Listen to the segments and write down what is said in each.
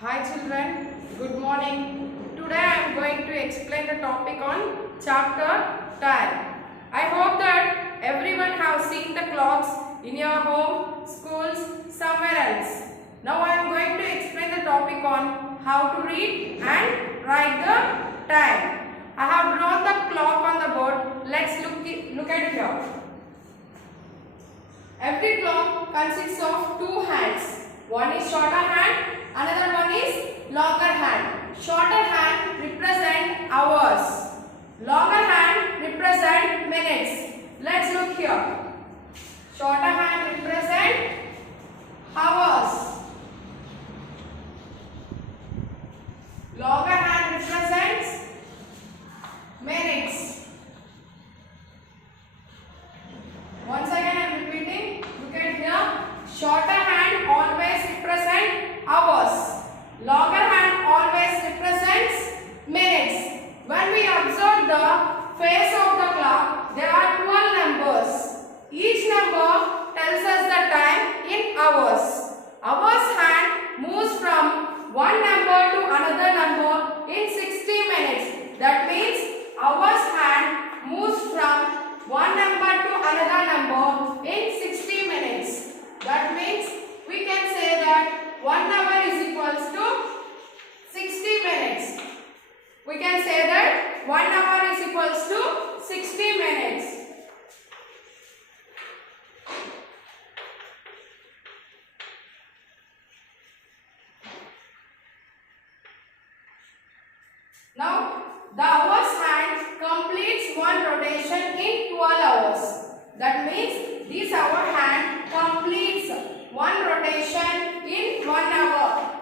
Hi children, good morning. Today I am going to explain the topic on chapter 10. I hope that everyone have seen the clocks in your home, schools, somewhere else. Now I am going to explain the topic on how to read and write the time. I have drawn the clock on the board. Let's look at it here. Every clock consists of two hands. One is shorter hand, another one is longer hand. Shorter hand represent hours. Longer hand represent minutes. Let's look here. Shorter hand represent hours. Longer hand represents minutes. Once again I am repeating. Look at here. Shorter hand always represent hours. Longer hand always represents minutes. When we observe the face of the clock, there are 12 numbers. Each number tells us the time in hours. Hours hand moves from one number to another number in 60 minutes. That means hours hand moves from one number to another number in 60 minutes. That means we can say that 1 hour is equals to 60 minutes. We can say that 1 hour is equals to 60 minutes. Now, the hours hand completes one rotation in 12 hours. That means this hour hand completes one rotation in 1 hour.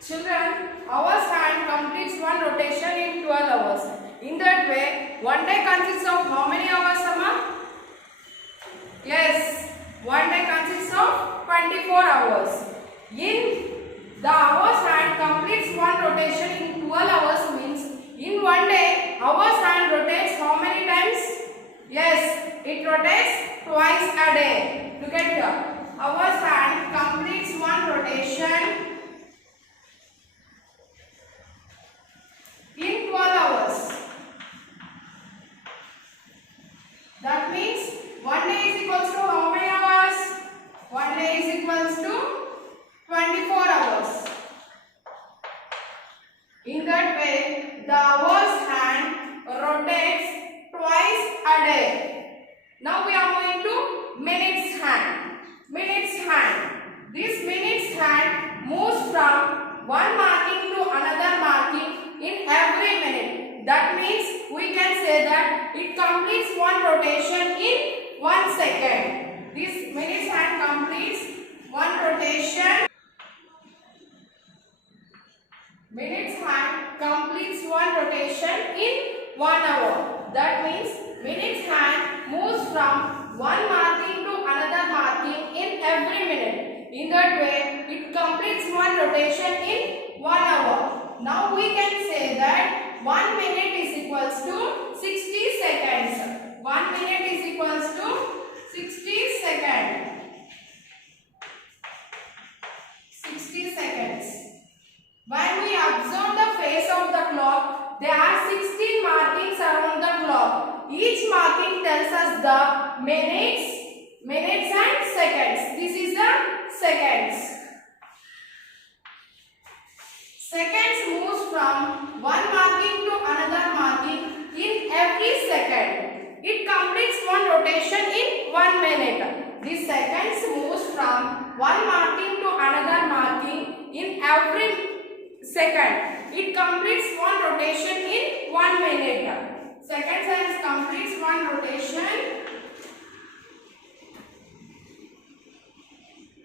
Children, hours hand completes one rotation in 12 hours. In that way, one day consists of how many hours, Amma? Yes, one day consists of 24 hours. In the hours hand completes one rotation in 12 hours means in one day, hours hand rotates how many times? Yes, it rotates twice a day. Look at here. Hours hand completes one rotation in 12 hours. That means one day is equals to how many hours? One day is equals to 24 hours. In that way, the hours hand rotates twice a day. Now we are going to minutes hand. Minutes hand. This minutes hand moves from one marking to another marking in every minute. That means we can say that it completes one rotation in 1 second. This minutes hand completes one rotation. Minutes hand completes one rotation in 1 hour. That means minutes hand moves from one marking to another marking in every minute. In that way, it completes one rotation in 1 hour. Now we can say that 1 minute is equals to 60 seconds. 1 minute is equals to 60 seconds. 60 seconds. When we observe the face of the clock, there are 16 markings around the clock. Each marking tells us the minutes and seconds. This is the seconds. Seconds moves from one marking to another marking in every second. It completes one rotation in 1 minute. This seconds moves from one marking to another marking in every second. It completes one rotation in 1 minute. Second sense completes one rotation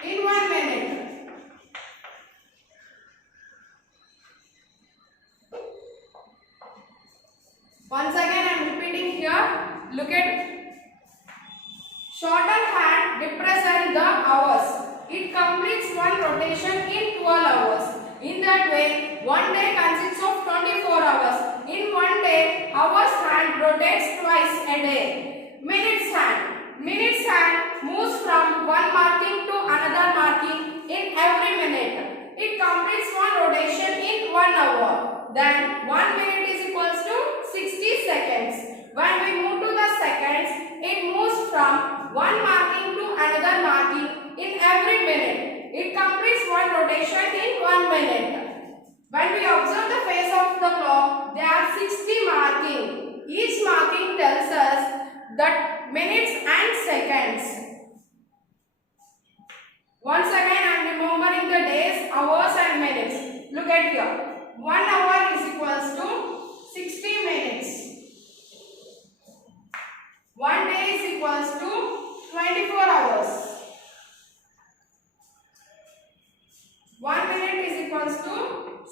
in 1 minute. Once again I am repeating here. Look at shorter hand represent the hours. It completes one rotation in 12 hours. In that way, one day consists of 24 hours. In one day, hours hand rotates twice a day. Minutes hand. Minutes hand moves from one marking to another marking in every minute. It completes one rotation in 1 hour. Then 1 minute is equals to 60 seconds. When we move to the seconds, it moves from one marking to another marking in every minute. It completes one rotation in 1 minute. When we observe the face of the clock, there are 60 marking. Each marking tells us the minutes and seconds. Once again, I am remembering the days, hours and minutes. Look at here. 1 hour is equals to 60 minutes. 1 day is equals to 24 hours. 1 minute is equals to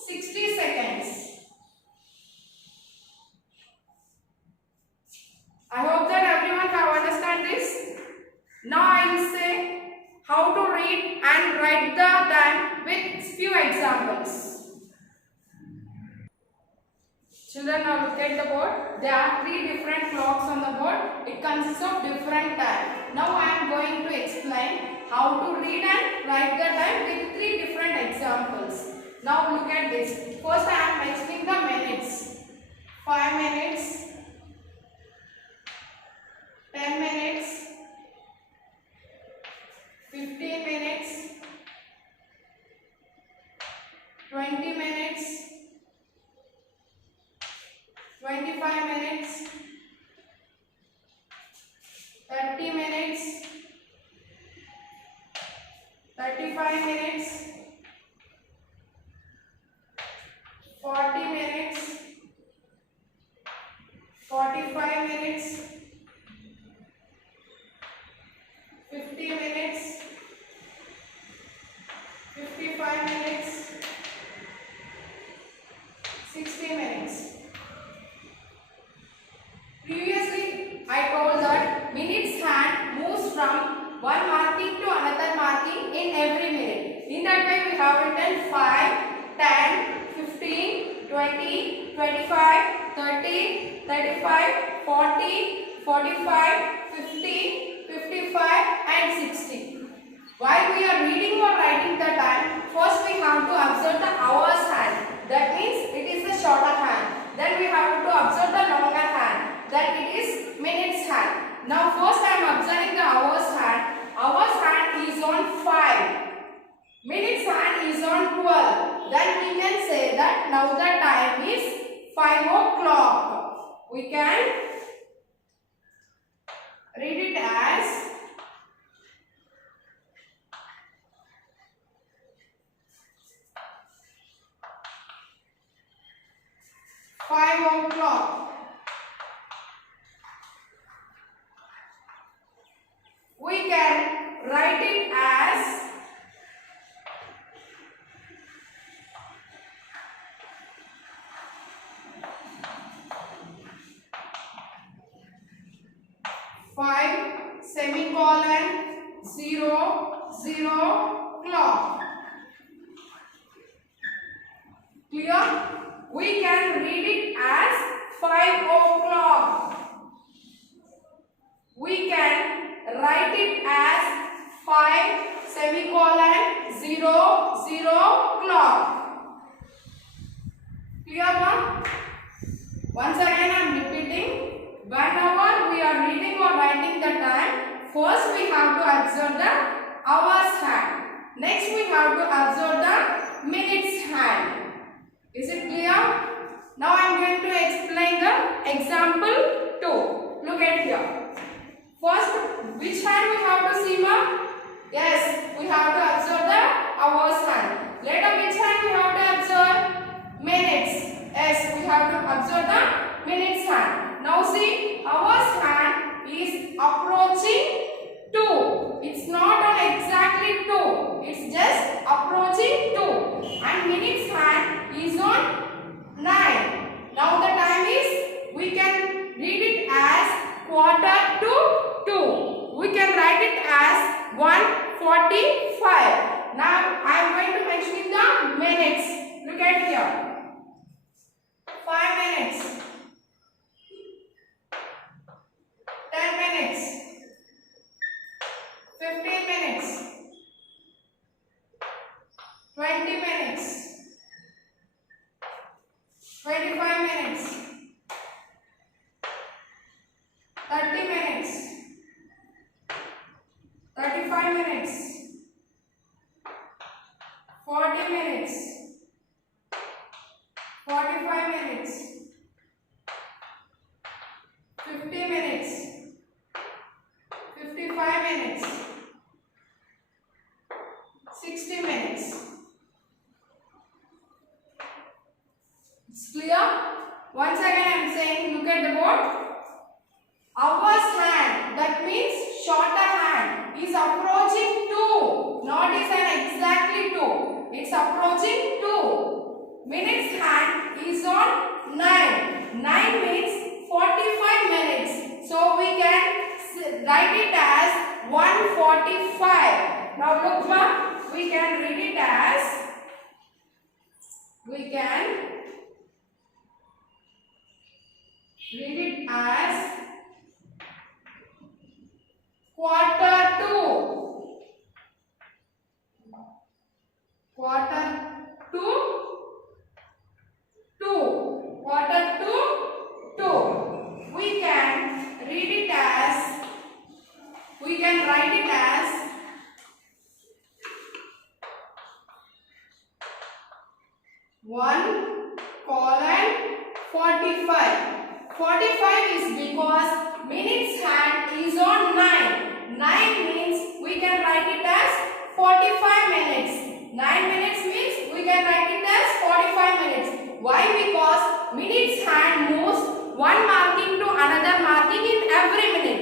60 seconds. I hope that everyone have understand this. Now I will say how to read and write the time with few examples. Children, now look at the board. There are 3 different clocks on the board. It consists of different time. Now I am going to explain how to read and write the time with 3 different examples. Now look at this. First I am mentioning the minutes. 5 minutes, 10 minutes, 15 minutes, 20 minutes, 25 minutes, 30 minutes, 35 minutes, 40 minutes, 45 minutes, 50 minutes, 55 minutes, 60 minutes. Previously, I told that minutes hand moves from one marking to another marking in every minute. In that way, we have written 5, 10, 15, 20, 25, 30, 35, 40, 45, 50, 55 and 60. While we are reading or writing the time, first we have to observe the hours hand. That means it is the shorter hand. Then we have to observe the longer hand. That it is minutes hand. Now first I am observing the hours hand. Hours hand is on 5. Minutes hand is on 12. Then we can say that now the time is 5 o'clock. We can read it as 5 o'clock. We can write it as 5 semicolon 0 0 clock. Clear? We can read it as 5 o'clock. We can write it as 5 semicolon 0 0 clock. Clear one? Once again I am repeating. Whenever we are reading or writing the time, first we have to observe the hours hand. Next we have to observe the minutes hand. Is it clear? Now I am going to explain the example 2. Look at here. First, which hand we have to see, ma? Yes, we have to observe the hours hand. Later, which hand we have to observe? Minutes. Yes, we have to observe the minutes hand. Now see, hours hand is approaching 2. It's not on exactly 2. It's just approaching 2. And minutes hand is on 9. Now the time is, we can read it as quarter to 2. We can write it as 1:45. Now I am going to mention the minutes. Look at here. 5 minutes. 10 minutes. 15 minutes. 35 minutes, 40 minutes, 45 minutes, 50 minutes, 55 minutes, 60 minutes. It's clear? Once again I am saying, look at the board. Hour's hand, that means shorter hand, is approaching 2. Not is an exactly 2. It's approaching 2. Minutes hand is on 9. 9 means 45 minutes. So we can write it as 145. Now look ma, we can read it as, quarter to 2. Quarter to 2. Quarter to 2. We can read it as, we can write it as 1:45. 45 is because minutes hand is on 9. 9 means we can write it as 45 minutes. 9 minutes means we can write it as 45 minutes. Why? Because minutes hand moves one marking to another marking in every minute.